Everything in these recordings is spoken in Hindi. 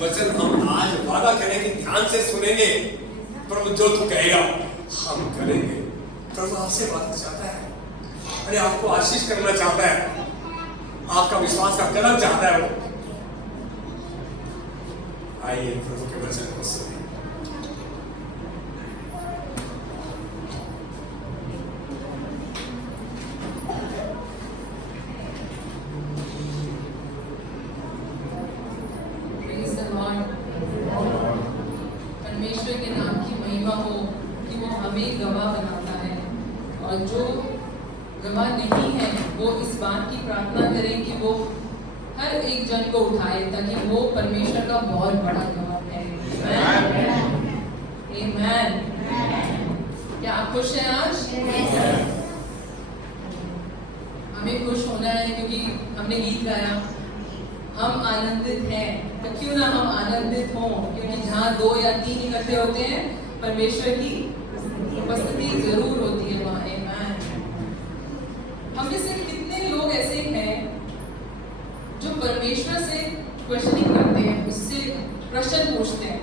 वचन हम आज वादा करें कि ध्यान से सुनेंगे। प्रभु जो तू कहेगा हम करेंगे। प्रभु आपसे बात चाहता है, अरे आपको आशीष करना चाहता है, आपका विश्वास का कदम चाहता है। वो आइए प्रभु के वचन को सुनिए। परमेश्वर के नाम की महिमा हो कि वो हमें गवाह बनाता है, और जो गवाह नहीं है वो इस बात की प्रार्थना करें कि वो हर एक जन को उठाए, ताकि वो परमेश्वर का बहुत बड़ा गवाह है। आमीन। क्या आप खुश हैं आज? हमें खुश होना है क्योंकि हमने गीत गाया, हम आनंदित हैं। तो क्यों ना हम आनंदित हों, क्योंकि जहाँ 2 या 3 इकट्ठे होते हैं परमेश्वर की उपस्थिति जरूर होती है वहाँ। हम में से कितने लोग ऐसे हैं जो परमेश्वर से क्वेश्चनिंग करते हैं, उससे प्रश्न पूछते हैं?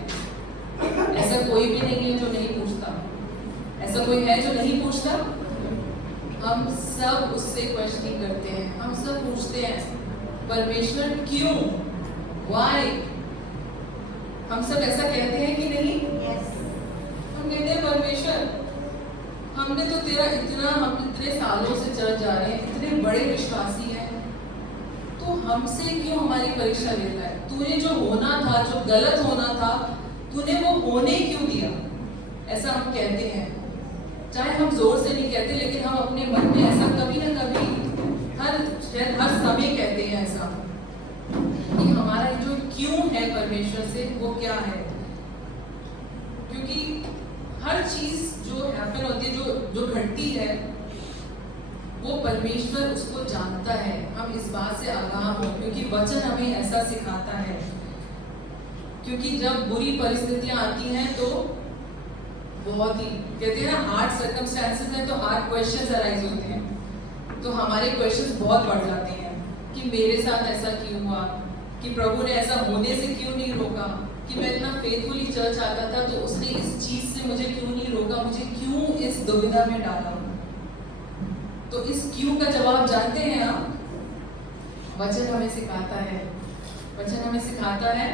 ऐसा कोई भी नहीं है जो नहीं पूछता। ऐसा कोई है जो नहीं पूछता? हम सब उससे क्वेश्चनिंग करते हैं, हम सब पूछते हैं परमेश्वर क्यों, व्हाई। हम सब ऐसा कहते हैं कि नहीं? हम कहते हैं परमेश्वर हमने तो तेरा हम इतने सालों से चर्च जा रहे हैं, इतने बड़े विश्वासी हैं, तो हमसे क्यों हमारी परीक्षा लेता है? तूने जो होना था, जो गलत होना था, तूने वो होने क्यों दिया? ऐसा हम कहते हैं, चाहे हम जोर से नहीं कहते, लेकिन हम अपने मन में ऐसा कभी ना कभी हर समय कहते हैं ऐसा कि हमारा जो क्यों है परमेश्वर से वो क्या है। क्योंकि हर चीज जो हैपन होती है, जो घटती है, वो परमेश्वर उसको जानता है। हम इस बात से आगाह हो, क्योंकि वचन हमें ऐसा सिखाता है। क्योंकि जब बुरी परिस्थितियां आती हैं तो बहुत ही कहते हैं ना, हार्ड सर्कमस्टेंसेस हैं तो हार्ड क्वेश्चंस अराइज होते हैं, तो हमारे क्वेश्चंस बहुत बढ़ जाते हैं कि मेरे साथ ऐसा क्यों हुआ, कि प्रभु ने ऐसा होने से क्यों नहीं रोका, कि मैं इतना फेथफुली चर्च आता था तो उसने इस चीज से मुझे क्यों नहीं रोका, मुझे क्यों इस दुविधा में डाला। तो इस क्यों का जवाब जानते हैं आप? वचन हमें सिखाता है। वचन हमें सिखाता है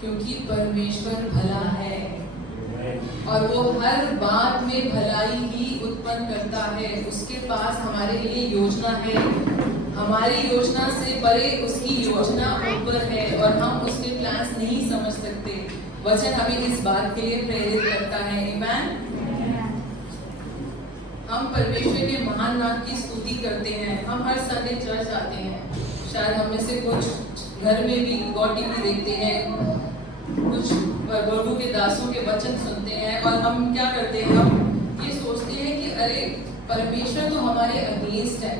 क्योंकि परमेश्वर भला है और वो हर बात में भलाई ही उत्पन्न करता है। उसके पास हमारे लिए योजना है, हमारी योजना से परे उसकी योजना ऊपर है, और हम उसके प्लान्स नहीं समझ सकते। वचन हमें इस बात के लिए प्रेरित करता है। आमीन। हम परमेश्वर के महान नाम की स्तुति करते हैं। हम हर संडे चर्च आते हैं, शायद हम में से कुछ घर में भी गॉड टीवी देखते हैं, कुछ प्रभु के दासों के वचन सुनते हैं, और हम क्या करते हैं, हम ये सोचते हैं कि अरे परमेश्वर तो हमारे अगेंस्ट है,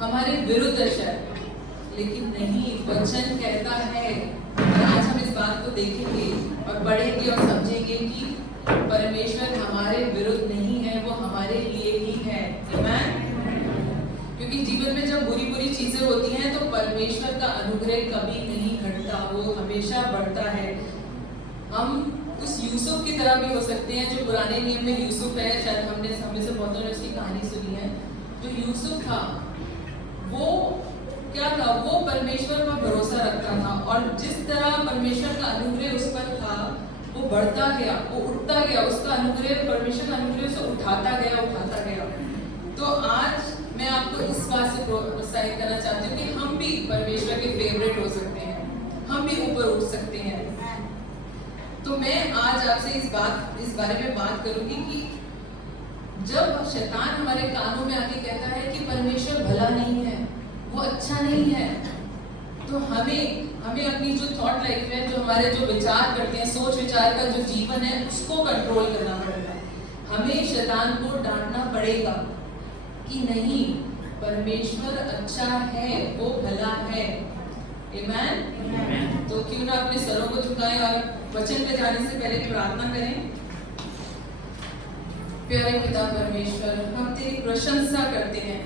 हमारे विरुद्ध है। लेकिन नहीं, वचन कहता है, और आज हम इस बात को देखेंगे और पढ़ेंगे और समझेंगे कि परमेश्वर हमारे विरुद्ध नहीं है, वो हमारे लिए ही है। आमीन। क्योंकि जीवन में जब बुरी बुरी चीजें होती हैं तो परमेश्वर का अनुग्रह कभी नहीं घटता, वो हमेशा बढ़ता है। हम उस यूसुफ की तरह भी हो सकते हैं, जो पुराने नियम में यूसुफ है, शायद हमने से बहुतों ने उसकी कहानी सुनी है। जो यूसुफ था वो क्या था, वो परमेश्वर पर भरोसा रखता था, और जिस तरह परमेश्वर का अनुग्रह उस पर था वो बढ़ता गया, वो उठता गया, उसका अनुग्रह, परमेश्वर का अनुग्रह उसे उठाता गया। तो आज मैं आपको इस बात से प्रोत्साहित करना चाहती हूँ कि हम भी परमेश्वर के फेवरेट हो सकते हैं, हम भी ऊपर उठ सकते हैं। तो मैं आज आपसे इस बारे में बात करूंगी कि जब शैतान हमारे कानों में आके कहता है कि परमेश्वर भला नहीं है, वो अच्छा नहीं है, तो हमें अपनी जो थॉट लाइफ है, जो हमारे जो विचार करते हैं, सोच विचार का जो जीवन है, उसको कंट्रोल करना पड़ेगा। हमें शैतान को डांटना पड़ेगा कि नहीं, परमेश्वर अच्छा है, वो भला है। आमीन। तो क्यों ना अपने सरों को झुकाएं और वचन पे जाने से पहले प्रार्थना करें। प्यारे पिता परमेश्वर, हम तेरी प्रशंसा करते हैं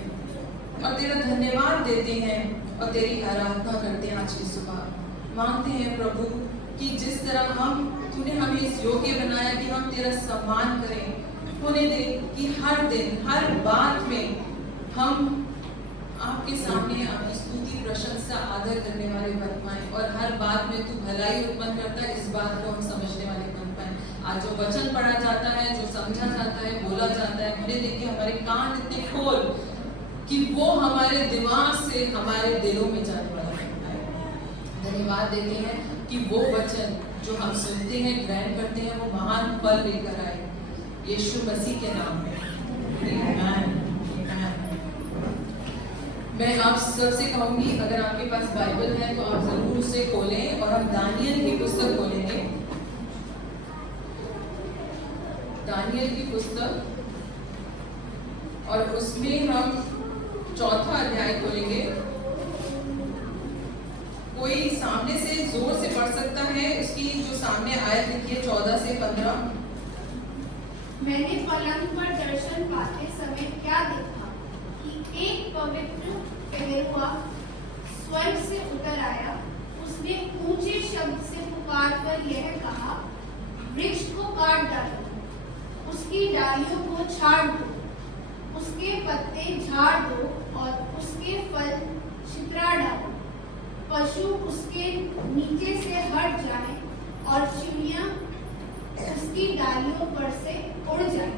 और तेरा धन्यवाद देते हैं और तेरी आराधना करते हैं आज की सुबह। मांगते हैं प्रभु कि जिस तरह तूने हमें इस योग्य बनाया कि हम तेरा सम्मान करें, होने दे कि हर दिन हर बात में हम आपके सामने आपकी स्तुति प्रशंसा आदर करने वाले बन पाए, और हर बात में तू भलाई उत्पन्न करता है, इस बात को हम समझने वाले बन पाए। आज जो वचन पढ़ा जाता है, जो समझा जाता है, बोला जाता है, होने दे कि हमारे कान इतने खोल कि वो हमारे दिमाग से हमारे दिलों में जाने वाला बनता है। धन्यवाद देते हैं कि वो वचन जो हम सुनते हैं, ग्रहण करते हैं, वो महान फल लेकर आए, यीशु मसीह के नाम में। आमीन। मैं आप सबसे कहूंगी, अगर आपके पास बाइबल है तो आप जरूर उसे खोलें, और हम दानियल की पुस्तक खोलेंगे। दानियल की पुस्तक, और उसमें हम 4वां अध्याय खोलेंगे। कोई सामने से जोर से पढ़ सकता है? उसकी जो सामने आयत लिखी है 14 से 15। मैंने पलंग पर दर्शन पाते समय क्या देखा कि एक पवित्र पहरुआ स्वर्ग से उतर आया। उसने ऊंचे शब्द से पुकारकर यह कहा, वृक्ष को काट डालो, उसकी डालियों को छाड़ दो, उसके पत्ते झाड़ दो और उसके फल छितरा डालो। पशु उसके नीचे से हट जाए और चिड़िया उसकी डालियों पर से उड़ जाए।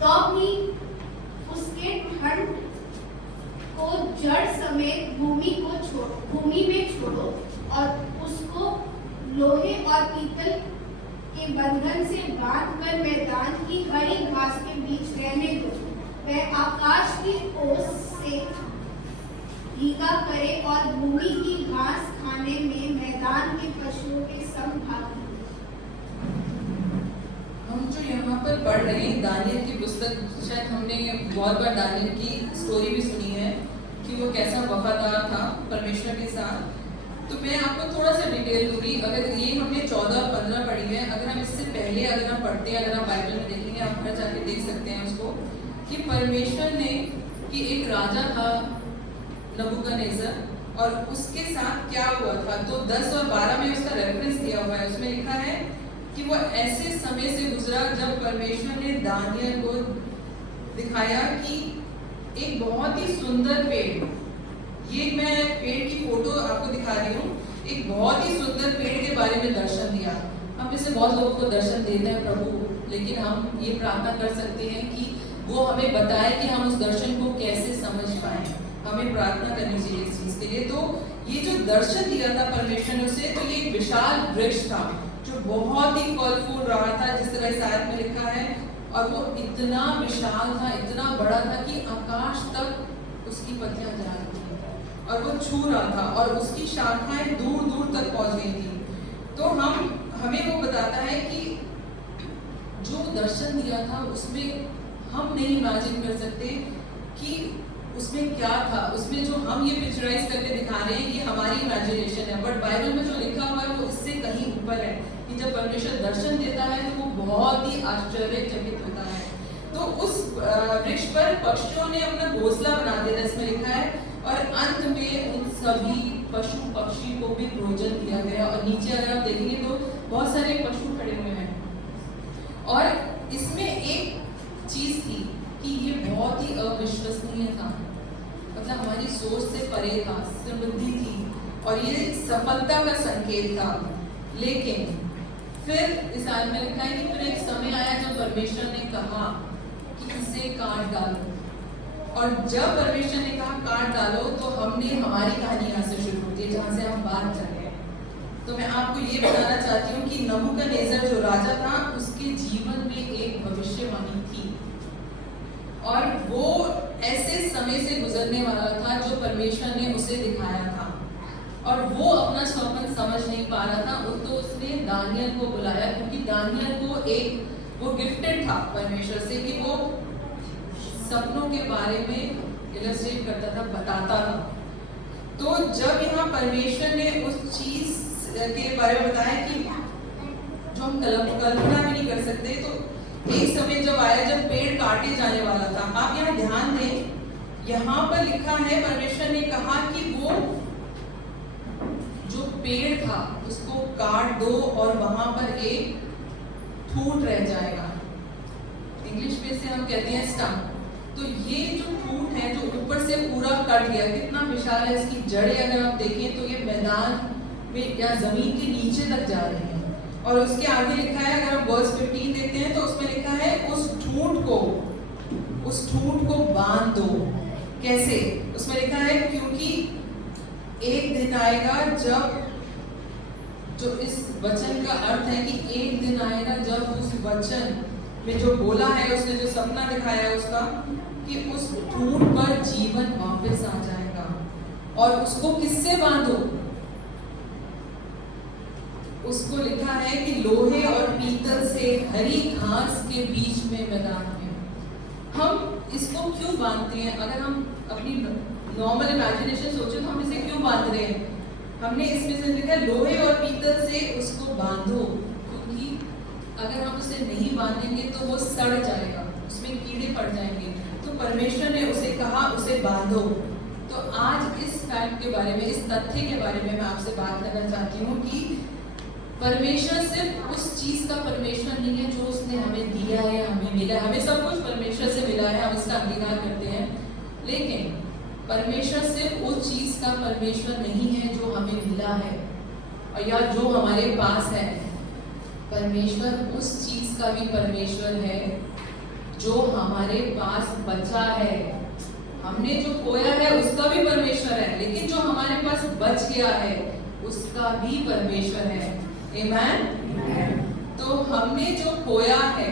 तो भी उसके ठंड को जड़ समेत भूमि में छोड़ो और उसको लोहे और पीतल के बंधन से बांधकर मैदान की हरी घास के बीच रहने दो। वह आकाश की ओस से भीगा करे और भूमि की घास खाने में मैदान के पशुओं के संग भागी। हम जो यहाँ पर पढ़ रहे हैं दानियल की पुस्तक, शायद हमने बहुत बार दानियल की स्टोरी भी सुनी है कि वो कैसा वफादार था परमेश्वर के साथ। तो मैं आपको थोड़ा सा डिटेल दूंगी। अगर ये हमने 14-15 पढ़ी है, अगर हम इससे पहले अगर हम पढ़ते हैं, अगर आप बाइबल में देखेंगे, आप घर जाके देख सकते हैं उसको, कि परमेश्वर ने कि एक राजा था नबूकदनेस्सर, और उसके साथ क्या हुआ था। तो 10 और 12 में उसका रेफरेंस दिया हुआ है। उसमें लिखा है कि वो ऐसे समय से गुजरा जब परमेश्वर ने दानियल को दिखाया कि एक बहुत ही सुंदर पेड़, ये मैं पेड़ की फोटो आपको दिखा रही हूँ, एक बहुत ही सुंदर पेड़ के बारे में दर्शन दिया। हम इससे बहुत लोगों को दर्शन देते हैं प्रभु, लेकिन हम ये प्रार्थना कर सकते हैं कि वो हमें बताए कि हम उस दर्शन को कैसे समझ पाए। हमें प्रार्थना करनी चाहिए इस चीज के लिए। तो ये जो दर्शन दिया था परमेश्वर ने उसे, तो ये एक विशाल वृक्ष था जो बहुत ही फल फूल रहा था, जिस तरह इस आयत में लिखा है, और वो इतना विशाल था, इतना बड़ा था कि आकाश तक उसकी पत्तियां जा रही थी और वो छू रहा था, और उसकी शाखाएं दूर दूर तक पहुंच गई थी। तो हमें वो बताता है कि जो दर्शन दिया था उसमें हम नहीं इमेजिन कर सकते कि उसमें क्या था। उसमें जो हम ये पिक्चराइज करके दिखा रहे हैं ये हमारी इमेजिनेशन है, बट बाइबल में जो लिखा हुआ है वो इससे कहीं ऊपर है कि जब परमेश्वर दर्शन देता है तो वो बहुत ही आश्चर्यचकित होता है। तो उस वृक्ष पर पक्षियों ने अपना घोंसला बना दिया, इसमें लिखा है, और अंत में उन सभी पशु पक्षी को भी भोजन दिया गया। और नीचे अगर आप देखेंगे तो बहुत सारे पशु खड़े हुए हैं, और इसमें एक चीज थी कि ये बहुत ही अविश्वसनीय था, मतलब हमारी सोच से परे था, समृद्धि थी, और ये सफलता का संकेत था। लेकिन फिर इस आयत में लिखा है कि फिर एक समय आया जब परमेश्वर ने कहा कि इसे काट डालो, और जब परमेश्वर ने कहा काट डालो तो हमने हमारी कहानी यहाँ से शुरू होती है जहाँ से हम बात कर रहे हैं। तो मैं आपको ये बताना चाहती हूँ कि नबूकदनेस्सर जो राजा था उसके जीवन में एक भविष्यवाणी थी, और वो ऐसे समय से गुजरने वाला था जो परमेश्वर ने उसे दिखाया था, और वो अपना स्वप्न समझ नहीं पा रहा था। तो उसने दानियल को बुलाया, क्योंकि दानियल को वो गिफ्टेड था परमेश्वर से कि वो सपनों के बारे में इलस्ट्रेट करता था, बताता था। तो जब यहाँ परमेश्वर ने उस चीज के बारे में बताया कि जो हम कल्पना भी नहीं कर सकते, तो एक समय जब आया जब पेड़ काटे जाने वाला था। आप यहाँ ध्यान दें, यहाँ पर लिखा है परमेश्वर ने कहा कि वो जो पेड़ था उसको काट दो और वहां पर एक ठूंठ रह जाएगा। इंग्लिश में से हम कहते हैं स्टम्प। तो ये जो ठूंठ है जो ऊपर से पूरा कट गया, कितना विशाल है, इसकी जड़ें अगर आप देखें तो ये मैदान में या जमीन के नीचे तक जा रही है। और उसके आगे लिखा है, अगर आप वर्स 15 देखते हैं तो उसमें लिखा है उस ठूंठ को बांध दो। कैसे? उसमें लिखा है क्योंकि एक दिन आएगा जब, जो इस वचन का अर्थ है कि एक दिन आएगा जब उस वचन में जो बोला है, उसने जो सपना दिखाया है उसका, कि उस ठूंठ पर जीवन वापस आ जाएगा। और उसको किससे बांधो? उसको लिखा है कि लोहे और पीतल से हरी घास के बीच में मैदान में। हम इसको क्यों बांधते हैं? अगर हम अपनी नॉर्मल इमेजिनेशन सोचे तो हम इसे क्यों बांध रहे हैं? हमने इसमें से लिखा है लोहे और पीतल से उसको बांधो, क्योंकि अगर हम उसे नहीं बांधेंगे तो वो सड़ जाएगा, उसमें कीड़े पड़ जाएंगे। तो परमेश्वर ने उसे कहा उसे बांधो। तो आज इस फैक्ट के बारे में, इस तथ्य के बारे में मैं आपसे बात करना चाहती हूँ कि परमेश्वर सिर्फ उस चीज का परमेश्वर नहीं है जो उसने हमें दिया है, हमें मिला है। हमें सब कुछ परमेश्वर से मिला है, हम इसका अंगीकार करते हैं। लेकिन परमेश्वर सिर्फ उस चीज का परमेश्वर नहीं है जो हमें मिला है और या जो हमारे पास है। परमेश्वर उस चीज का भी परमेश्वर है जो हमारे पास बचा है। हमने जो खोया है उसका भी परमेश्वर है, लेकिन जो हमारे पास बच गया है उसका भी परमेश्वर है। आमीन। तो हमने जो खोया है,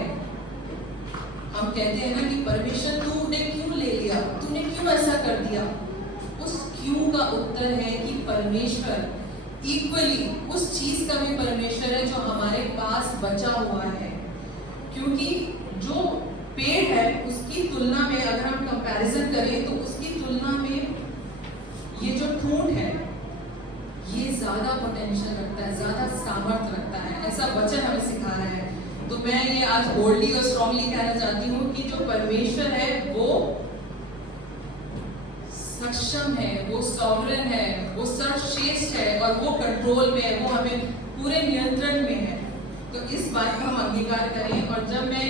हम कहते हैं ना कि परमेश्वर तूने क्यों ले लिया, तूने क्यों ऐसा कर दिया? उस क्यों का उत्तर है कि परमेश्वर इक्वली उस चीज का भी परमेश्वर है जो हमारे पास बचा हुआ है। क्योंकि जो पेड़ है उसकी तुलना में अगर हम कंपैरिजन करें तो उसकी तुलना में ये जो ठूंठ है ये ज्यादा पोटेंशियल रखता है, ज्यादा सामर्थ्य रखता है। ऐसा वचन हमें सिखा रहा है। तो मैं ये आज बोल्डली और स्ट्रांगली कहना चाहती हूँ कि जो परमेश्वर है वो सक्षम है, वो सॉवरेन है, वो सर्वश्रेष्ठ है और वो कंट्रोल में है, वो हमें पूरे नियंत्रण में है। तो इस बात को हम अंगीकार करें। और जब मैं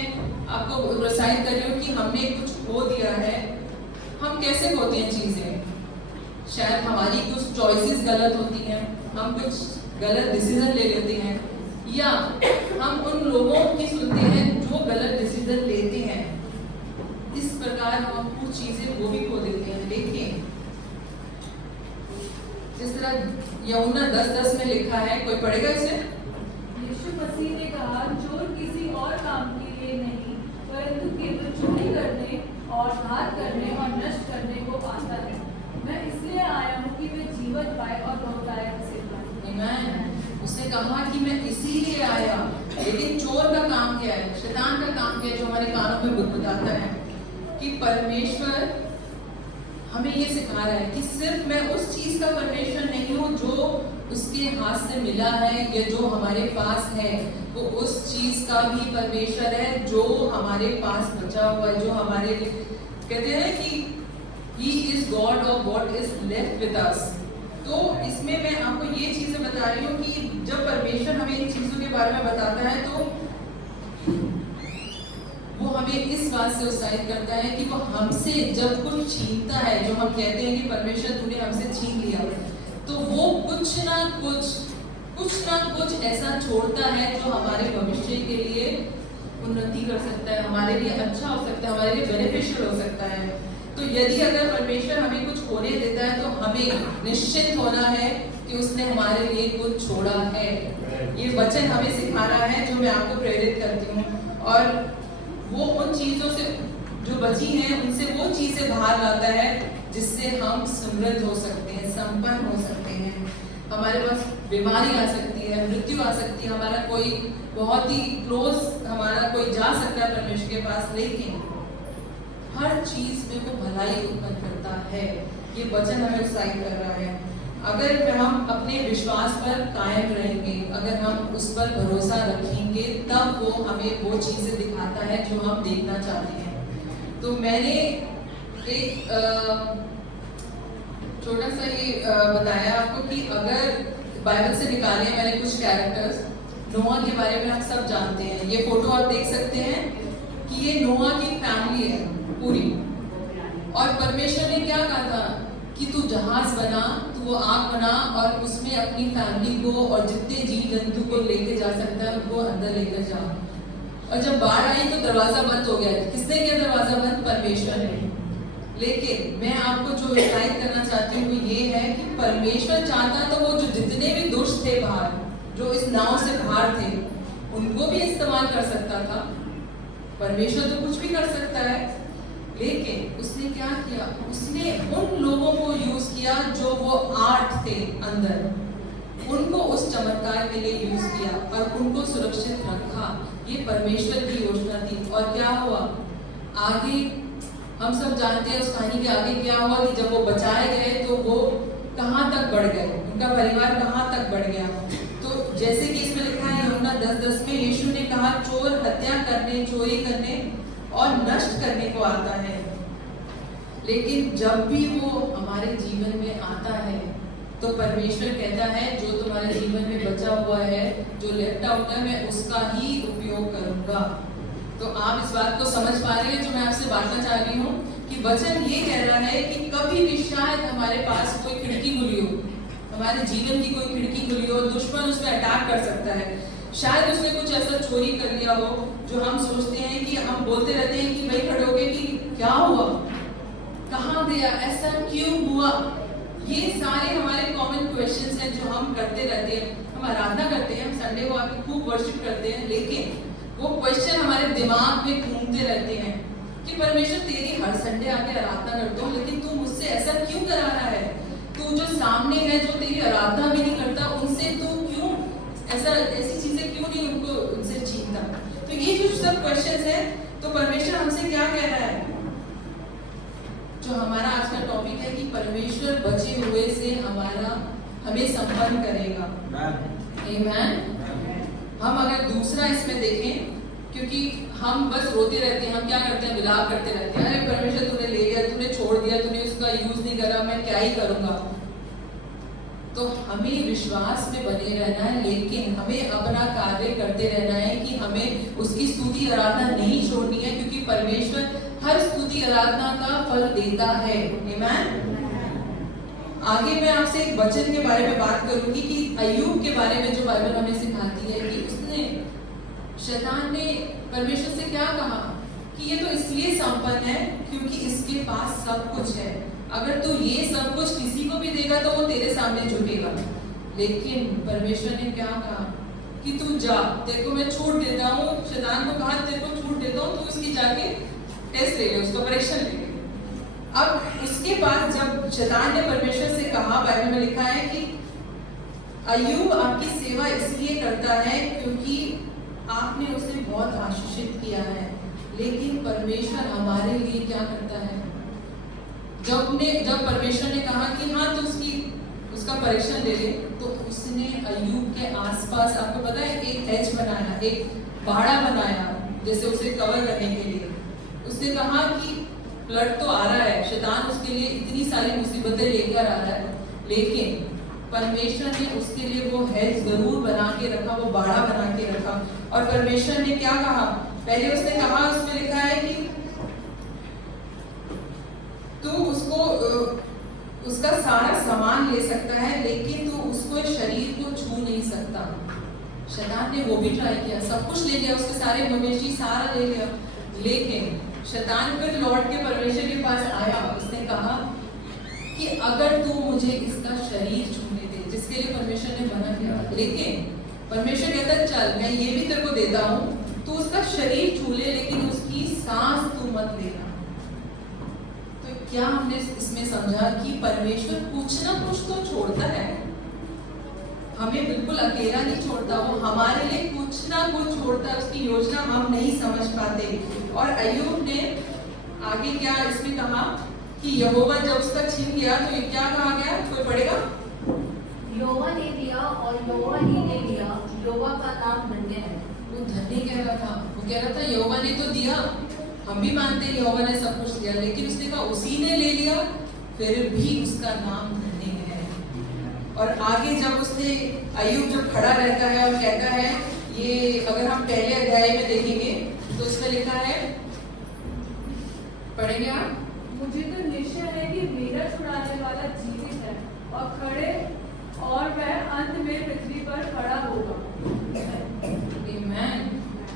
आपको प्रोत्साहित कर रही हूँ कि हमने कुछ खो दिया है, हम कैसे खोते हैं चीजें? शायद हमारी कुछ चॉइसेस गलत होती हैं, हम कुछ गलत डिसीजन ले लेते हैं, या हम उन लोगों की सुनते हैं जो गलत डिसीजन लेते हैं। इस प्रकार हम कुछ चीजें वो भी खो देते हैं। लेकिन जिस तरह यूहन्ना 10:10 में लिखा है, कोई पढ़ेगा इसे? यीशु मसीह ने कहा, चोर किसी और काम के लिए नहीं परंतु केवल चोरी करने और घात करने और नष्ट करने को आता है। मैं इसलिए आया हूँ कि वे जीवन पाए और बहुतायत से पाए। आमीन। उसने कहा कि मैं इसीलिए आया। लेकिन चोर का काम क्या है? शैतान का काम क्या है जो हमारे कानों में बुदबुदाता है कि परमेश्वर हमें ये सिखा रहा है कि सिर्फ मैं उस चीज का परमेश्वर नहीं हूँ जो उसके हाथ से मिला है या जो हमारे पास है, वो उस चीज का भी परमेश्वर है जो हमारे पास बचा हुआ है, जो हमारे कहते हैं कि He is God of what is left with us। तो इसमें मैं आपको ये चीजें बता रही हूँ कि जब परमेश्वर हमें इन चीजों के बारे में बताता है तो वो हमें इस बात से उत्साहित करता है कि वो हमसे जब कुछ छीनता है, जो हम कहते हैं कि परमेश्वर तूने हमसे छीन लिया, तो वो कुछ ना कुछ ऐसा छोड़ता है जो हमारे भविष्य के लिए उन्नति कर सकता है, हमारे लिए अच्छा हो सकता है, हमारे लिए बेनिफिशियल हो सकता है। तो यदि अगर परमेश्वर हमें कुछ होने देता है तो हमें निश्चित होना है कि उसने हमारे लिए कुछ छोड़ा है। ये वचन हमें सिखा रहा है जो मैं आपको प्रेरित करती हूँ। और वो उन चीजों से जो बची हैं उनसे वो चीजें बाहर लाता है जिससे हम समृद्ध हो सकते हैं, संपन्न हो सकते हैं। हमारे पास बीमारी आ सकती है, मृत्यु आ सकती है, हमारा कोई बहुत ही क्लोज हमारा कोई जा सकता है परमेश्वर के पास, लेकिन हर चीज में वो भलाई उत्पन्न करता है। ये वचन हमें उत्साहित कर रहा है। अगर हम अपने विश्वास पर कायम रहेंगे, अगर हम उस पर भरोसा रखेंगे, तब वो हमें वो चीजें दिखाता है जो हम देखना चाहते हैं। तो मैंने एक छोटा सा ये बताया आपको कि अगर बाइबल से निकाले मैंने कुछ कैरेक्टर्स, नोआ के बारे में आप सब जानते हैं। ये फोटो आप देख सकते हैं कि ये नोआ की फैमिली है पूरी, और परमेश्वर ने क्या कहा था कि तू जहाज बना, तू वो आग बना और उसमें अपनी फैमिली को और जितने जीव जंतु को लेके जा सकता है उनको अंदर लेकर जा। और जब बाढ़ आई तो दरवाजा बंद हो गया। किसने किया दरवाजा बंद? परमेश्वर ने। लेकिन मैं आपको जो हिदायत करना चाहती हूँ ये है कि परमेश्वर चाहता तो वो जो जितने भी दुष्ट थे बाहर, जो इस नाव से बाहर थे, उनको भी इस्तेमाल कर सकता था। परमेश्वर तो कुछ भी कर सकता है, लेकिन उसने क्या किया? उसने उन लोगों को यूज किया जो वो 8 थे अंदर, उनको उस चमत्कार के लिए यूज किया और उनको सुरक्षित रखा। ये परमेश्वर की योजना थी। और क्या हुआ आगे हम सब जानते हैं। उस कहानी के आगे क्या हुआ कि जब वो बचाए गए तो वो कहाँ तक बढ़ गए, उनका परिवार कहाँ तक बढ़ गया। तो जैसे कि इसमें लिखा है यूहन्ना 10:10 में, यीशु ने कहा चोर हत्या करने, चोरी करने और नष्ट करने को आता है, लेकिन जब भी वो हमारे जीवन में आता है तो परमेश्वर कहता है जो तुम्हारे जीवन में बचा हुआ है, जो लेफ्ट आउट है, मैं उसका ही उपयोग करूंगा। तो आप इस बात को समझ पा रहे हैं जो मैं आपसे बांटना चाह रही हूँ कि वचन ये कह रहा है कि कभी भी शायद हमारे पास कोई खिड़की खुली हो, हमारे जीवन की कोई खिड़की खुली हो, दुश्मन उसमें अटैक कर सकता है। शायद उसने कुछ ऐसा चोरी कर लिया हो जो हम सोचते हैं कि हम बोलते रहते हैं कि भाई खड़े होके कि क्या हुआ, कहाँ गया, ऐसा क्यों हुआ। ये सारे हमारे कॉमन क्वेश्चंस हैं जो हम करते रहते हैं। हम आराधना करते हैं, हम संडे को आके खूब वर्शिप करते हैं, लेकिन वो क्वेश्चन हमारे दिमाग में घूमते रहते हैं कि परमेश्वर तेरी हर संडे आके आराधना करता हूँ, लेकिन तू मुझसे ऐसा क्यों करा रहा है? तू जो सामने है, जो तेरी आराधना भी नहीं करता, उनसे तू क्यों ऐसी चीजें क्यों नहीं उनसे छीनता? तो ये जो सब क्वेश्चंस है, तो परमेश्वर हमसे क्या कह रहा है? जो हमारा आज का टॉपिक है कि परमेश्वर बचे हुए से हमें संपन्न करेगा। आमीन। हम अगर दूसरा इसमें देखें, क्योंकि हम बस रोते रहते हैं, हम क्या करते हैं? विलाप करते रहते हैं, अरे परमेश्वर तूने ले गया, तूने छोड़ दिया, तूने उसका यूज नहीं करा, मैं क्या ही करूंगा। तो हमें विश्वास में बने रहना है, लेकिन हमें अपना कार्य करते रहना है कि हमें उसकी स्तुति आराधना नहीं छोड़नी है, क्योंकि परमेश्वर हर स्तुति आराधना का फल देता है। आमीन। आगे मैं आपसे एक वचन के बारे में बात करूंगी कि अय्यूब के बारे में जो बाइबल हमें सिखाती है कि उसने, शैतान ने परमेश्वर से क्या कहा कि ये तो इसलिए संपन्न है क्योंकि इसके पास सब कुछ है, अगर तू ये सब कुछ किसी को भी देगा तो वो तेरे सामने झुकेगा। लेकिन परमेश्वर ने क्या कहा कि तू जा, तेरे को मैं छूट देता हूँ। शैतान को कहा तेरे को छूट देता हूँ, तू उसकी जाके टेस्ट ले ले, उसका परीक्षण ले ले। अब उसके बाद जब शैतान ने परमेश्वर से कहा, बाइबल में लिखा है कि अय्यूब आपकी सेवा इसलिए करता है क्योंकि आपने उसे बहुत आशीषित किया है। लेकिन परमेश्वर हमारे लिए क्या करता है? जब परमेश्वर ने कहा कि हाँ तो उसका परीक्षण ले ले, तो उसने अय्यूब के आसपास, आपको पता है, एक हेज बनाया, एक बाड़ा बनाया, जैसे उसे कवर करने के लिए। उसने कहा कि फ्लड तो आ रहा है, शैतान उसके लिए इतनी सारी मुसीबतें लेकर आ रहा है, लेकिन परमेश्वर ने उसके लिए वो हेज जरूर बना के रखा, वो बाड़ा बना के रखा। और परमेश्वर ने क्या कहा? पहले उसने कहा, उसमें लिखा है कि तू उसका सारा सामान ले सकता है, लेकिन तू उसको शरीर को छू नहीं सकता। शैतान ने वो भी ट्राई किया, सब कुछ ले लिया, उसके सारे मवेशी सारा ले लिया, लेकिन शैतान फिर लौट के परमेश्वर के पास आया। उसने कहा कि अगर तू मुझे इसका शरीर छूने दे, जिसके लिए परमेश्वर ने मना किया, लेकिन परमेश्वर कहता है चल मैं ये भी तेरे को देता हूँ, तू उसका शरीर छू ले, लेकिन उसकी सांस तू मत लेना। तो क्या हमने इसमें समझा कि परमेश्वर कुछ ना कुछ तो छोड़ता है, हमें बिल्कुल अकेला नहीं छोड़ता, वो हमारे लिए कुछ ना कुछ छोड़ता है, उसकी योजना हम नहीं समझ पाते। और अय्यूब ने आगे क्या इसमें कहा कि यहोवा जब उसका छीन गया तो ये क्या कहा गया? कोई पढ़ेगा? यहोवा ने दिया और यहोवा ही ने लिया, यहोवा का नाम धन्य है। वो धन्य कह रहा था, वो कह रहा था यहोवा ने तो दिया, हम भी मानते हैं यहोवा ने सब कुछ दिया, लेकिन उसने कहा उसी ने ले लिया, फिर भी उसका नाम धन्य है। और आगे जब उसने अय्यूब जब खड़ा रहता है और कहता है, ये अगर हम पहले अध्याय में देखेंगे तो इसमें लिखा है, पढ़ेंगे आप? मुझे तो निश्चय है कि मेरा छुड़ाने वाला जीवित है और खड़े, और वह अंत में पृथ्वी पर खड़ा होगा। आमीन।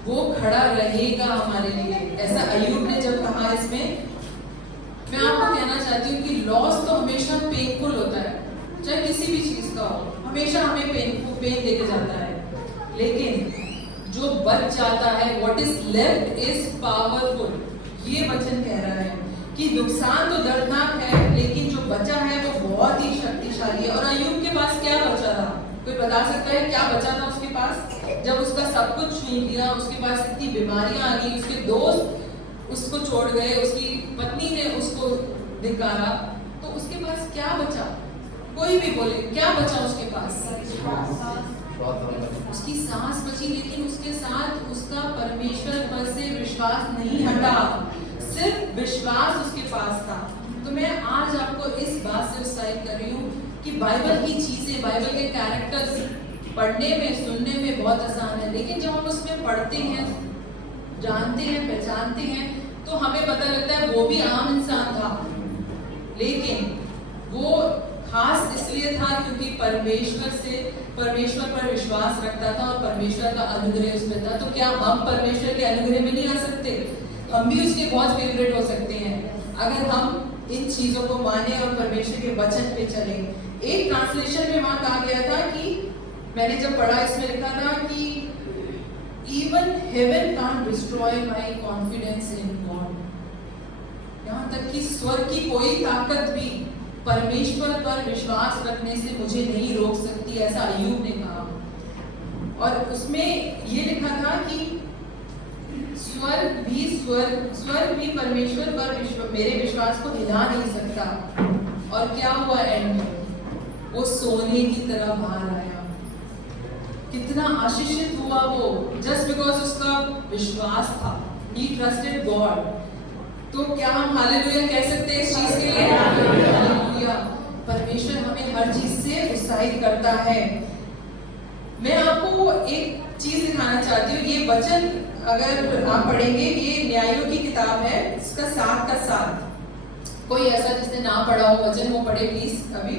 वो खड़ा रहेगा हमारे लिए, ऐसा अय्यूब ने जब कहा इसमें। मैं आपको कहना चाहती हूँ कि लॉस तो हमेशा पेनफुल होता है, चाहे किसी भी चीज का हो, हमेशा हमें पेन देके जाता है, लेकिन जो बच जाता है, what is left is powerful. ये वचन कह रहा है कि नुकसान तो दर्दनाक है, लेकिन जो बचा है वो बहुत ही शक्तिशाली है। और अय्यूब के पास क्या बचा था? कोई बता सकता है क्या बचा था उसके पास? जब उसका सब कुछ छीन लिया, उसके पास इतनी बीमारियां आ गई, उसके दोस्त उसको छोड़ गए, उसकी पत्नी ने उसको धिक्कारा, तो उसके पास क्या बचा? कोई भी बोले क्या बचा उसके पास? उसकी सांस बची, लेकिन उसके साथ उसका परमेश्वर पर से विश्वास नहीं हटा, सिर्फ विश्वास उसके पास था। तो मैं आज आपको इस बात से उत्साहित कर रही हूँ कि बाइबल की चीजें, बाइबल के कैरेक्टर्स पढ़ने में, सुनने में बहुत आसान है, लेकिन जब हम उसमें पढ़ते हैं, जानते हैं, पहचानते हैं, तो हमें पता लगता है वो भी आम इंसान था, लेकिन वो खास इसलिए था क्योंकि परमेश्वर पर विश्वास रखता था और परमेश्वर का अनुग्रह उसमें था। तो क्या हम परमेश्वर के अनुग्रह में नहीं आ सकते? हम भी उसके बहुत फेवरेट हो सकते हैं अगर हम इन चीजों को माने और परमेश्वर के वचन पे चले। एक ट्रांसलेशन में वहां कहा गया था कि, मैंने जब पढ़ा इसमें लिखा था कि even heaven can't destroy my confidence in God. यहाँ तक कि स्वर्ग की कोई ताकत भी परमेश्वर पर विश्वास रखने से मुझे नहीं रोक सकती, ऐसा अय्यूब ने कहा। और उसमें ये लिखा था कि स्वर्ग भी परमेश्वर पर मेरे विश्वास को हिला नहीं सकता। और क्या हुआ एंड में? वो सोने की तरह बाहर आया। कितना आशीषित हुआ वो, जस्ट बिकॉज उसका विश्वास था, ही ट्रस्टेड गॉड। तो क्या हम हालेलुया कह सकते हैं इस चीज के लिए? हालेलुया। परमेश्वर हमें हर चीज से उत्साहित करता है। मैं आपको एक चीज दिखाना चाहती हूँ। ये वचन अगर आप पढ़ेंगे, ये न्यायों की किताब है, इसका 7 का 7। कोई ऐसा जिसने ना पढ़ा हो वचन, वो पढ़े प्लीज अभी।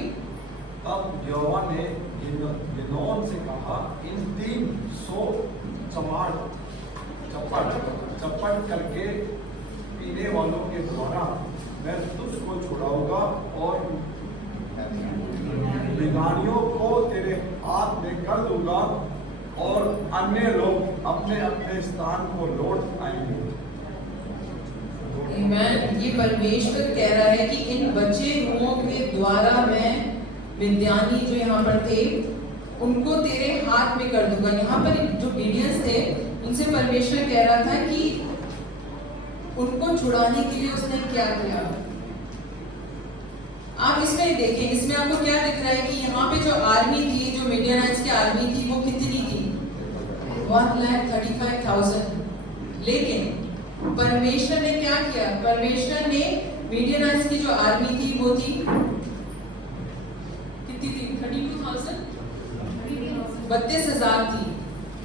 तब यहोवा ने गिदोन से कहा, इन 300 चपट करके पीने वालों के द्वारा मैं तुझको छुड़ाऊंगा और बिगाड़ियों को तेरे हाथ में कर दूंगा और अन्य लोग अपने अपने स्थान को लौट आएंगे। आमीन। ये परमेश्वर कह रहा है कि इन बचे हुओं के द्वारा मैं विद्यानी जो यहाँ पर थे उनको तेरे हाथ में कर दूंगा। यहाँ पर जो मीडियंस थे उनसे परमेश्वर कह रहा था कि उनको छुड़ाने के लिए उसने क्या किया। आप इसमें देखें, इसमें आपको क्या दिख रहा है कि यहाँ पे जो आर्मी थी, जो मिडियानाइट्स की आर्मी थी, वो कितनी थी? 1,35,000। लेकिन परमेश्वर ने क्या किया? परमेश्वर ने मिडियानाइट्स की जो आर्मी थी वो थी कितनी थी? 32,000, 32,000 थी।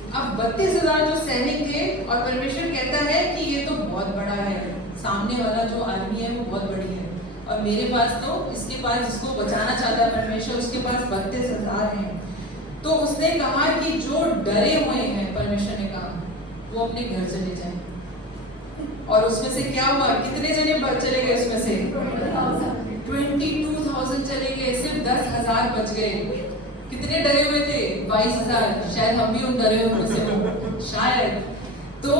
अब 32,000 जो सैनिक थे, और परमेश्वर कहता है कि ये तो बहुत बड़ा है, सामने वाला जो आर्मी है वो बहुत बड़ी है, और मेरे पास तो, इसके पास जिसको बचाना चाहता है परमेश्वर, उसके पास 32,000 हैं। तो उसने कहा कि जो डरे हुए हैं, परमेश्वर ने कहा वो अपने घर चले जाएं। और उसमें से क्या हुआ? कितने जने चले गए? उसमें से 22,000 चले गए, सिर्फ 10,000 बच गए। कितने डरे हुए थे? 22,000। शायद हम भी उन डरे हुए से हो, शायद। तो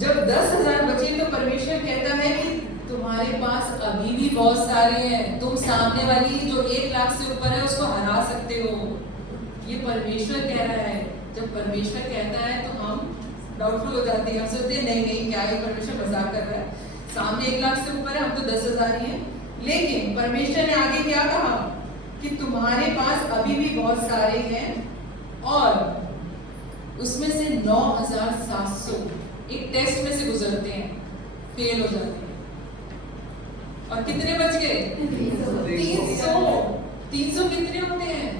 जब 10,000 बचे तो परमेश्वर कहता है कि तुम्हारे पास अभी भी बहुत सारे हैं, तुम सामने वाली जो 1 लाख से ऊपर है उसको हरा सकते हो। ये परमेश्वर कह रहा है। जब परमेश्वर कहता है तो हम डाउटफुल हो जाते हैं, हम सोचते हैं नहीं क्या ये परमेश्वर मजाक कर रहा है, सामने 1 लाख से ऊपर है, हम तो 10,000 ही हैं। लेकिन परमेश्वर ने आगे क्या कहा कि कि तुम्हारे पास अभी भी बहुत सारे हैं और उसमें से 9,700 एक टेस्ट में से गुजरते हैं, फेल हो जाते हैं। और कितने बच गए? 300 कितने होते हैं?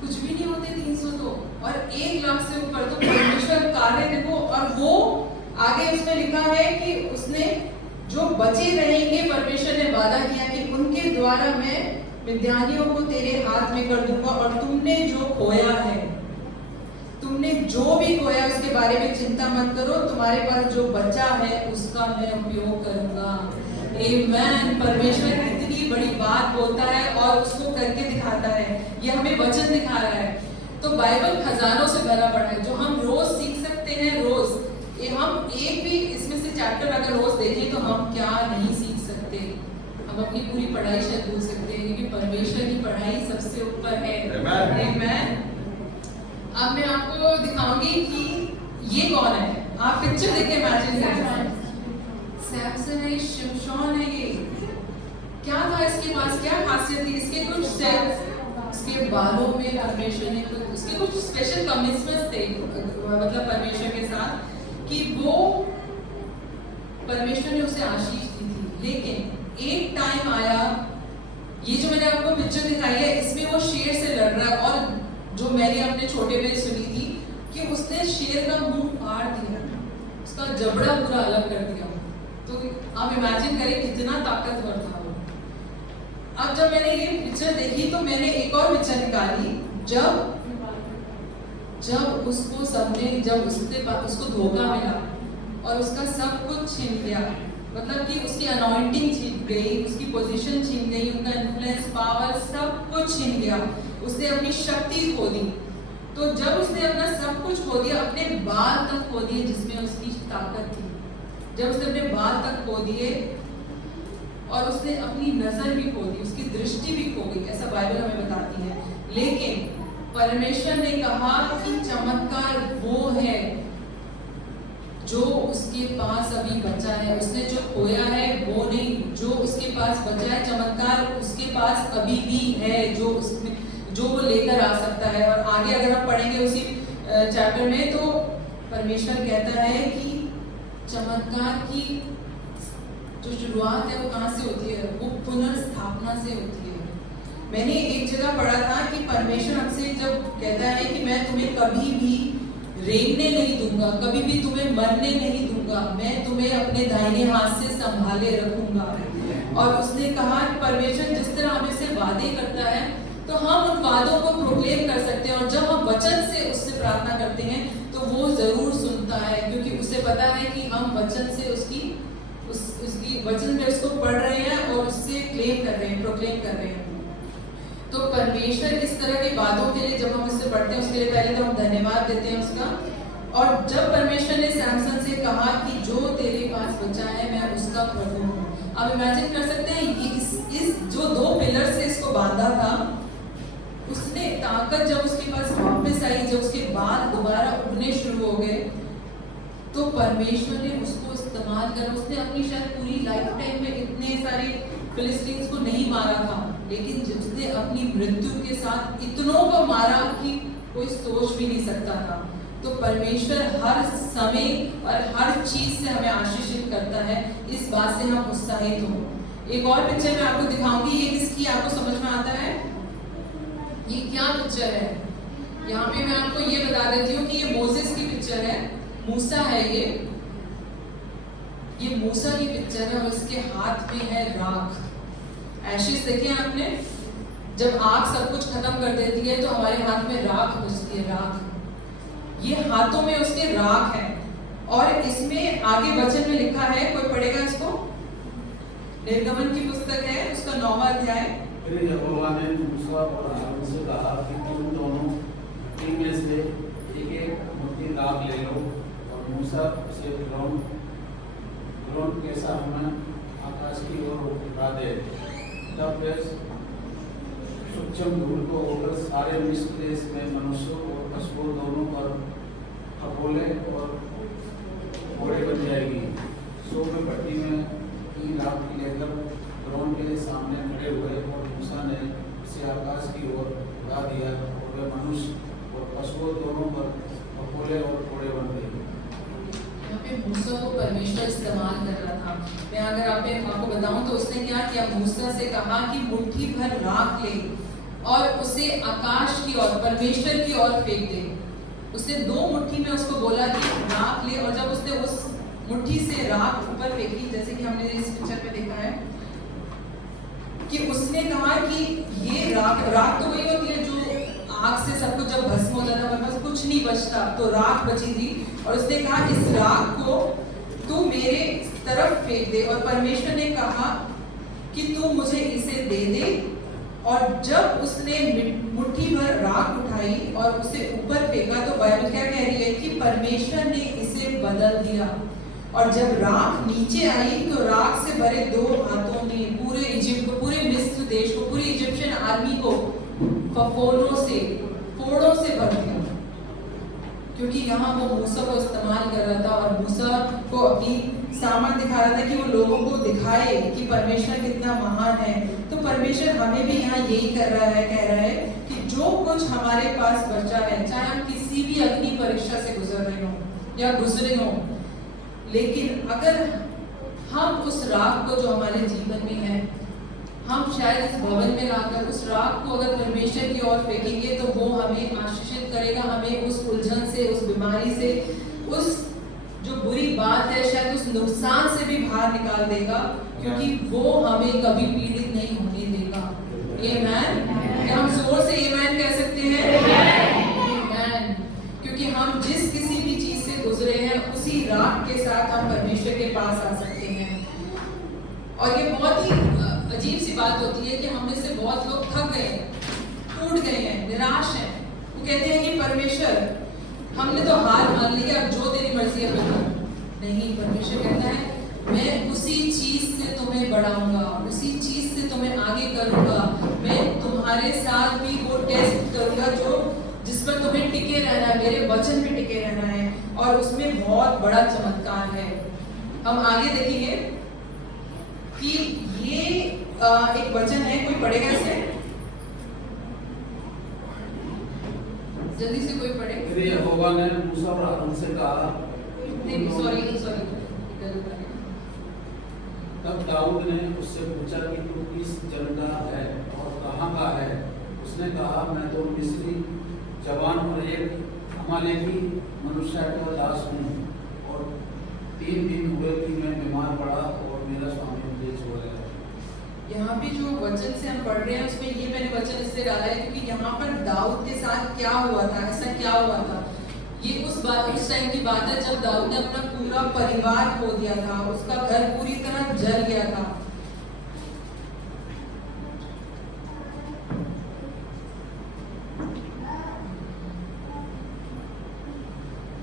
कुछ भी नहीं होते 300 तो। और 1 लाख से ऊपर तो परमेश्वर कार्य देखो। और वो आगे उसमें लिखा है कि उसने जो बचे रहेंगे, परमेश्वर ने वादा किया कि उनके द्वारा मैं मिद्यानियों को तेरे हाथ में कर दूंगा। और तुमने जो खोया है, तुमने जो भी खोया उसके बारे में चिंता मत करो, तुम्हारे पास जो बचा है उसका मैं उपयोग करूंगा। आमेन। परमेश्वर कितनी बड़ी बात बोलता है और उसको करके दिखाता है। ये हमें वचन दिखा रहा है। तो बाइबल खजानों से भरा पड़ा है जो हम रोज सीख सकते हैं। रोज ये हम एक भी इसमें से चैप्टर अगर रोज देखें तो हम क्या नहीं सीख सकते। हम अपनी पूरी पढ़ाई शायद भूल सकते हैं क्योंकि परमेश्वर की पढ़ाई सबसे ऊपर है। आमेन। अब मैं आपको दिखाऊंगी कि ये कौन है। आप पिक्चर देख के इमेजिन करें। सैमसन है, शिमशोन है। ये क्या था इसके पास, क्या खासियत थी? इसके कुछ इसके बालों में परमेश्वर ने उसके कुछ स्पेशल कमिटमेंट्स थे, मतलब परमेश्वर के साथ, कि वो परमेश्वर ने उसे आशीष दी थी। लेकिन एक टाइम आया, ये जो मैंने आपको पिक्चर दिखाई है इसमें वो शेर से लड़ रहा है। और जो मैंने अपने छोटे में सुनी थी कि उसने शेर का मुंह फाड़ दिया, उसका जबड़ा पूरा अलग कर दिया। तो आप इमेजिन करें कितना ताकतवर था वो। अब जब मैंने ये पिक्चर देखी तो मैंने एक और पिक्चर निकाली, जब उसको सबने, जब उसको धोखा मिला और उसका सब कुछ छीन लिया, मतलब कि उसकी अनॉइंटिंग छीन गई, उसकी पोजीशन छीन गई, उनका इन्फ्लुएंस, पावर, सब कुछ छीन गया। उसने अपनी शक्ति खो दी। तो जब उसने अपना सब कुछ खो दिया, अपने बाल तक खो दिए जिसमें उसकी ताकत थी, जब उसने अपने बाल तक खो दिए और उसने अपनी नजर भी खो दी, उसकी दृष्टि भी खो गई, ऐसा बाइबल हमें बताती है। लेकिन परमेश्वर ने कहा कि चमत्कार वो है जो उसके पास अभी बचा है। उसने जो खोया है वो नहीं, जो उसके पास बचा है, चमत्कार उसके पास अभी भी है, जो वो लेकर आ सकता है। और आगे अगर हम पढ़ेंगे उसी चैप्टर में तो परमेश्वर कहता है कि चमत्कार की जो शुरुआत है वो कहाँ से होती है? वो पुनर्स्थापना से होती है। मैंने एक जगह पढ़ा था कि परमेश्वर हमसे जब कहता है कि मैं तुम्हें कभी भी रेंगने नहीं दूंगा, कभी भी तुम्हें मरने नहीं दूंगा, मैं तुम्हें अपने दाहिने हाथ से संभाले रखूंगा। और उसने कहा कि परमेश्वर जिस तरह हमें से वादे करता है तो हम उन वादों को प्रोक्लेम कर सकते हैं। और जब हम वचन से उससे प्रार्थना करते हैं तो वो जरूर सुनता है, क्योंकि उसे पता है कि हम वचन से उसकी वचन में उसको पढ़ रहे हैं और उससे क्लेम कर रहे हैं, प्रोक्लेम कर रहे हैं। तो परमेश्वर इस तरह के बातों के लिए जब हम इससे पढ़ते हैं उसके लिए पहले तो हम धन्यवाद देते हैं उसका। और जब परमेश्वर ने सैमसन से कहा कि जो तेरे पास बचा है मैं उसका प्रभु हूँ। अब इमेजिन कर सकते हैं इस जो 2 पिलर से इसको बांधा था, उसने ताकत जब उसके पास वापस आई, जब उसके बाल दोबारा उगने शुरू हो गए, तो परमेश्वर ने उसको इस्तेमाल करा। उसने अपनी शायद पूरी लाइफ टाइम में इतने सारे फिलिस्तीन्स को नहीं मारा था, लेकिन उसने अपनी मृत्यु के साथ इतनों को मारा कि कोई सोच भी नहीं सकता था। तो परमेश्वर हर समय और हर चीज से हमें आशीषित करता है, इस बात से हम उत्साहित हो। एक और पिक्चर मैं आपको दिखाऊंगी, ये किसकी आपको समझ में आता है? ये क्या पिक्चर है? यहाँ पे मैं आपको ये बता देती हूँ कि ये मोसेस की पिक्चर है, मूसा है ये मूसा की पिक्चर है और इसके हाथ में है राख। एशिस देखिए आपने, जब आग सब कुछ खत्म कर देती है तो हमारे हाथ में राख बचती है, राख। ये हाथों में उसके राख है। और इसमें आगे वचन में लिखा है, कोई पढ़ेगा इसको? निर्गमन की पुस्तक है, उसका 9वां अध्याय। फिर यहोवा ने मूसा और हारून से कहा कि तुम दोनों मिट्टी में से एक मुट्ठी राख ले लो। और मूसा से फिरौन कैसा हमें आकाश की ओर उठा दे, तब वे सूक्ष्म धूल को होकर सारे मिस्र देश में मनुष्यों और पशुओं दोनों पर खगोले और घोड़े बन जाएगी। सो वे भट्टी में की राख लेकर फिरौन के सामने खड़े हुए और मूसा ने पे आपको बताऊं तो उसने क्या किया, मूसा से कहा कि मुट्ठी भर राख ले और उसे आकाश की ओर, परमेश्वर की ओर फेंक दे। उसने 2 मुट्ठी में उसको बोला कि राख ले, और जब उसने उस मुट्ठी से राख ऊपर फेंकी, जैसे कि हमने इस पिक्चर में देखा है कि उसने कहा कि ये राख तो वही होती है जो आग से सब कुछ जब भस्म हो जाता है, बस कुछ नहीं बचता, तो राख बची थी। और उसने कहा इस राख को तू मेरे तरफ फेंक दे, और परमेश्वर ने कहा कि तू मुझे इसे दे दे। और जब उसने मुट्ठी भर राख उठाई और उसे ऊपर फेंका, तो बाइबल क्या कह रही है कि परमेश्वर ने इसे बदल दिया। और जब राख नीचे आई तो राख से भरे 2 हाथों ने पूरे इजिप्ट को, पूरे मिस्र देश को, पूरी इजिप्शियन आर्मी को फोड़ों से भर दिया, क्योंकि यहाँ वो मूसा को इस्तेमाल कर रहा था और मूसा को अपनी सामर्थ दिखा रहा था कि वो लोगों को दिखाए कि परमेश्वर कितना महान है। तो परमेश्वर हमें भी यहाँ यही कर रहा है, कह रहा है कि जो कुछ हमारे पास बचा है, चाहे हम किसी भी अग्नि परीक्षा से गुजर रहे हो या गुजरे हो, लेकिन अगर हम उस राख को जो हमारे जीवन में है, हम शायद इस भवन में लाकर उस राख को अगर परमेश्वर की ओर फेंकेंगे तो वो हमें आशीषित करेगा, हमें उस उलझन से, उस बीमारी से, उस जो बुरी बात है, शायद उस नुकसान से भी बाहर निकाल देगा, क्योंकि वो हमें कभी पीड़ित नहीं होने देगा। आमेन। क्या हम जोर से आमेन कह सकते हैं? आमेन। क्योंकि हम जिस किसी भी चीज से गुजरे हैं, उसी राख के साथ हम परमेश्वर के पास आ सकते हैं। और ये बहुत ही अजीब सी बात होती है कि हम में से बहुत लोग थक गए हैं, टूट गए हैं, निराश हैं। वो कहते हैं कि परमेश्वर, हमने तो हार मान लिया, अब जो तेरी मर्जी है वो कर। नहीं, परमेश्वर कहता है मैं उसी चीज से तुम्हें बढ़ाऊंगा, उसी चीज से तुम्हें आगे करूंगा, मैं तुम्हारे साथ भी वो टेस्ट करूंगा जो जिस पर तुम्हें टिके रहना है, मेरे वचन पे टिके रहना है, और उसमें बहुत बड़ा चमत्कार है। हम आगे देखेंगे कि ये एक वचन है, कोई पढ़ेगा इसे? जल्दी से कोई पढ़े। फिर यहोवा ने मूसा और हारून से कहा, सॉरी तब दाऊद ने उससे पूछा कि तू किस जन का है और कहाँ का है? उसने कहा मैं तो मिस्री जवान और एक अमालेकी मनुष्य का दास हूँ, और 3 दिन हुए कि मैं बीमार पड़ा और मेरा स्वामी मुझे छोड़ गया। यहाँ पे जो वचन से हम पढ़ रहे हैं उसमें ये मैंने वचन इसलिए डाला है क्योंकि यहाँ पर दाऊद के साथ क्या हुआ था, ऐसा क्या हुआ था, ये उस टाइम की बात है जब दाऊद ने अपना पूरा परिवार खो दिया था, उसका घर पूरी तरह जल गया था।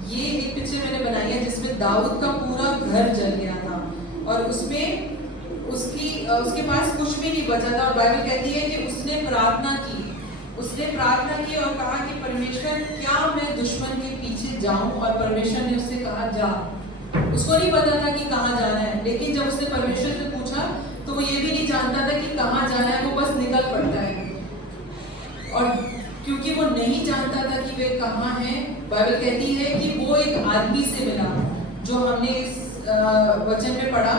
ये एक पिक्चर मैंने बनाई है जिसमें दाऊद का पूरा घर जल गया था और उसमें उसके पास कुछ भी नहीं बचा था। और बाइबल कहती है कि उसने प्रार्थना की और कहा कि परमेश्वर, क्या मैं दुश्मन के पीछे जाऊं? और परमेश्वर ने उससे कहा जा। उसको नहीं पता था कि कहाँ जाना है, लेकिन जब उसने परमेश्वर से पूछा तो वो ये भी नहीं जानता था कि कहाँ जाना है, वो बस निकल पड़ता है। और क्योंकि वो नहीं जानता था कि वे कहाँ हैं, बाइबल कहती है कि वो एक आदमी से मिला, जो हमने इस वचन में पढ़ा।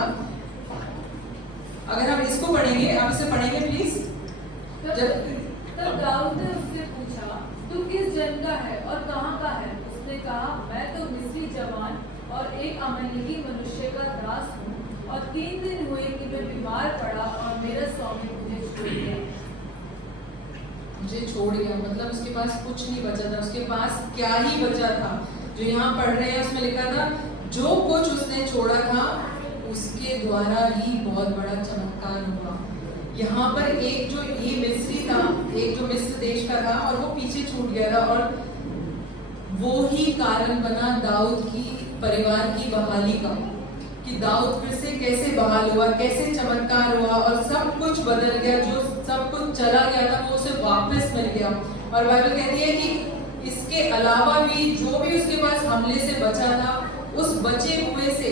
अगर हम इसको पढ़ेंगे, आप इसे पढ़ेंगे प्लीज। तब दाऊद ने उससे पूछा, तू किस जन का है और कहाँ का है? उसने कहा, मैं तो मिस्री जवान और एक अमालेकी मनुष्य का दास हूँ, और 3 दिन हुए कि मैं बीमार पड़ा और मेरा स्वामी मुझे छोड़ गया। मुझे छोड़ गया मतलब उसके पास कुछ नहीं बचा था। उसके पास क्या ही बचा था? जो यहाँ पढ़ रहे हैं उसमें लिखा था, जो कुछ उसने छोड़ा था उसके द्वारा ही बहुत बड़ा चमत्कार हुआ। यहाँ पर एक जो ये मिस्री था, एक जो मिस्र देश का था, और वो पीछे छूट गया था, और वो ही कारण बना दाऊद की परिवार की बहाली का, कि दाऊद फिर से कैसे बहाल हुआ, कैसे चमत्कार हुआ और सब कुछ बदल गया। जो सब कुछ चला गया था वो उसे वापस मिल गया। और बाइबल कहती है कि इसके अलावा भी जो भी उसके पास हमले से बचा था, उस बचे हुए से,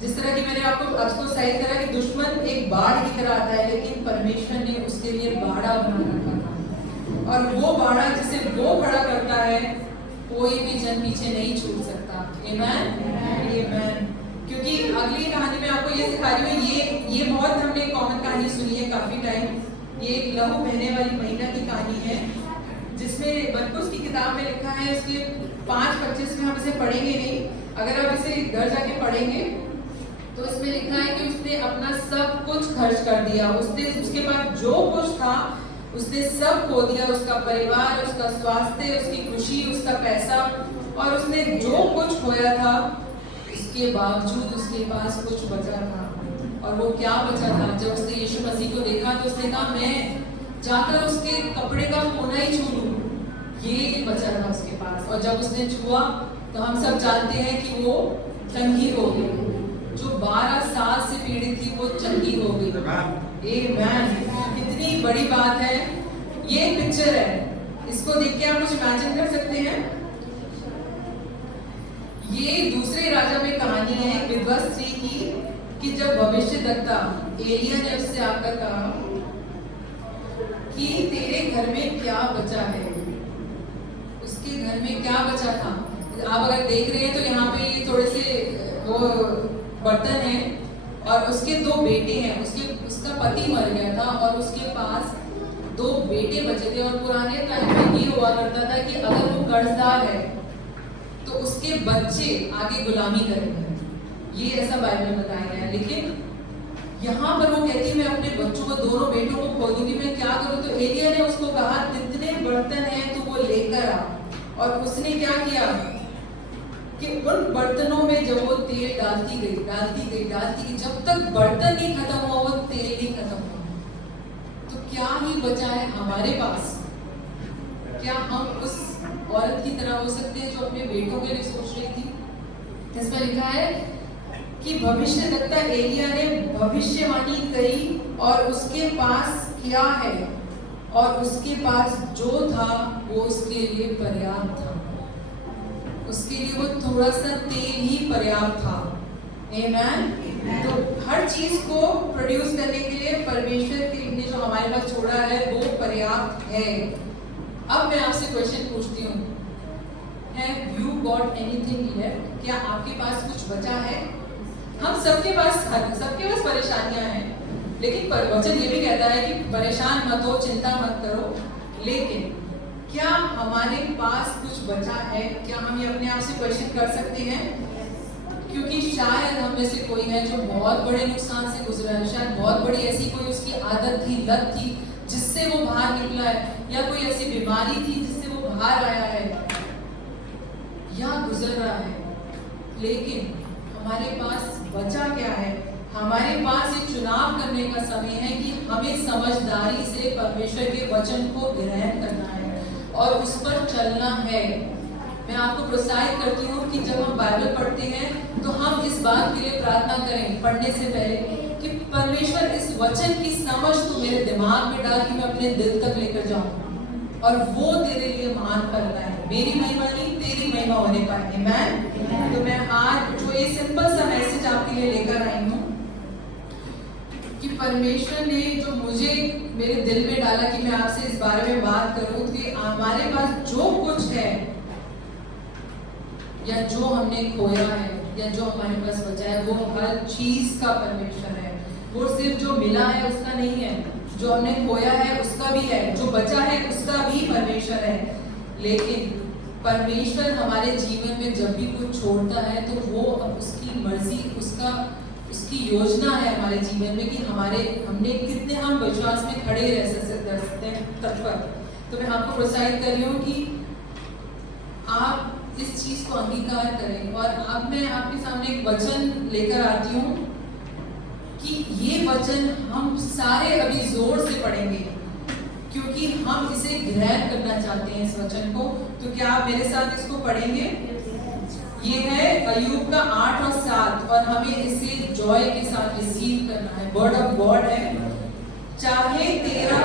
जिस तरह की मैंने आपको साइड करा कि दुश्मन एक बाढ़ की तरह आता है, लेकिन परमेश्वर ने उसके लिए बाड़ा बना रखा था, और वो बाड़ा जिसे वो खड़ा करता है, कोई भी जन पीछे नहीं छूट सकता। आमेन, आमेन। क्योंकि अगली कहानी में आपको ये सिखा रही हूँ, ये बहुत हमने कॉमन कहानी सुनी है काफी टाइम। ये एक लहू बहने वाली महिला की कहानी है, जिसमें मरकुस की किताब में लिखा है, इसके 5:25 में हम इसे पढ़ेंगे नहीं, अगर आप इसे घर जाके पढ़ेंगे तो इसमें लिखा है कि उसने अपना सब कुछ खर्च कर दिया, उसके पास जो कुछ था उसने सब खो दिया, उसका परिवार, उसका स्वास्थ्य, उसकी खुशी, उसका पैसा, और उसने जो कुछ खोया था उसके बावजूद उसके पास कुछ बचा था। और वो क्या बचा था? जब उसने यीशु मसीह को देखा तो उसने कहा मैं जाकर उसके कपड़े का कोना ही छू लूं, ये बचा था उसके पास। और जब उसने छुआ तो हम सब जानते हैं कि वो चंगी हो गई, जो 12 साल से पीड़ित थी वो चंगी हो गई। आमेन। कितनी बड़ी बात है। ये पिक्चर है, इसको देख के आप कुछ इमेजिन कर सकते हैं। ये दूसरे राजा में कहानी है एक विधवा स्त्री की, कि जब भविष्यद्वक्ता एलिया ने उससे आकर कहा कि तेरे घर में क्या बचा है, उसके घर में क्या बचा था। आप अगर देख रहे हैं तो यहाँ पे ये थोड़े से वो बर्तन है, और उसके 2 बेटे हैं, उसका पति मर गया था और उसके पास 2 बेटे बचे थे। और पुराने टाइम में ये हुआ करता था कि अगर वो कर्जदार है तो उसके बच्चे आगे गुलामी करेंगे, ये ऐसा बाइबल में बताया गया है। लेकिन यहाँ पर वो कहती है मैं अपने बच्चों को, दोनों बेटों को खो दूंगी, मैं क्या करूं? तो एलिया ने उसको कहा जितने बर्तन हैं तू वो लेकर आ। और उसने क्या किया कि उन बर्तनों में जब वो तेल डालती गई, जब तक बर्तन नहीं खत्म हुआ वो तेल नहीं खत्म हुआ। तो क्या ही बचा है हमारे पास? क्या हम उस औरत की तरह हो सकते हैं जो अपने बेटों के लिए सोच रही थी? इसमें लिखा है कि भविष्यद्वक्ता एलिया ने भविष्यवाणी करी और उसके पास क्या है, और उसके पास जो था वो उसके लिए पर्याप्त था, उसके लिए वो थोड़ा सा तेल ही पर्याप्त था। आमेन। तो हर चीज को प्रोड्यूस करने के लिए परमेश्वर ने जो हमारे पास छोड़ा है वो पर्याप्त है। अब मैं आपसे क्वेश्चन पूछती हूँ, Have you got anything left? क्या आपके पास कुछ बचा है? हम सबके पास परेशानियां हैं, लेकिन वचन ये भी कहता है कि परेशान मत हो, चिंता मत करो। लेकिन क्या हमारे पास कुछ बचा है? क्या हम ये अपने आप से क्वेश्चन कर सकते हैं? क्योंकि शायद हम में से कोई है जो बहुत बड़े नुकसान से गुजरा है, शायद बहुत बड़ी ऐसी कोई उसकी आदत थी, लत थी, जिससे वो बाहर निकला है, या कोई ऐसी बीमारी थी जिससे वो बाहर आया है या गुजर रहा है। लेकिन हमारे पास बचा क्या है? हमारे पास एक चुनाव करने का समय है कि हमें समझदारी से परमेश्वर के वचन को ग्रहण करना है और उस पर चलना है। मैं आपको प्रोत्साहित करती हूँ कि जब हम बाइबल पढ़ते हैं तो हम इस बात के लिए प्रार्थना करें पढ़ने से पहले कि परमेश्वर इस वचन की समझ तो मेरे दिमाग में डाल कि मैं अपने दिल तक लेकर जाऊं और वो तेरे लिए महान करता है, मेरी महिमा नहीं तेरी महिमा होने पाए। आमेन। तो मैं आज जो ये सिंपल सा मैसेज आपके लिए लेकर आई हूँ कि परमेश्वर ने जो मुझे मेरे दिल में डाला कि मैं आपसे इस बारे में बात करूं कि हमारे पास जो कुछ है या जो हमने खोया है या जो हमारे पास बचा है वो हर चीज का परमेश्वर है। वो सिर्फ जो मिला है उसका नहीं है, जो हमने खोया है उसका भी है, जो बचा है उसका भी परमेश्वर है। लेकिन परमेश्वर हमारे जीवन में जब भी कुछ छोड़ता है तो वो उसकी मर्जी, उसकी योजना है हमारे जीवन में कि हमने कितने हम विश्वास में खड़े रह सकते हैं तत्पर। तो मैं आपको प्रोत्साहित कर रही हूँ कि आप इस चीज को अंगीकार करें। और अब मैं आपके सामने एक वचन लेकर आती हूँ कि ये वचन हम सारे अभी जोर से पढ़ेंगे क्योंकि हम इसे ग्रहण करना चाहते हैं इस वचन को। तो क्या आप मेरे साथ इसको पढ़ेंगे? ये है अय्यूब का 8 और 7 और हमें इसे जॉय के साथ रिसीव करना है। वर्ड ऑफ गॉड है। चाहे तेरा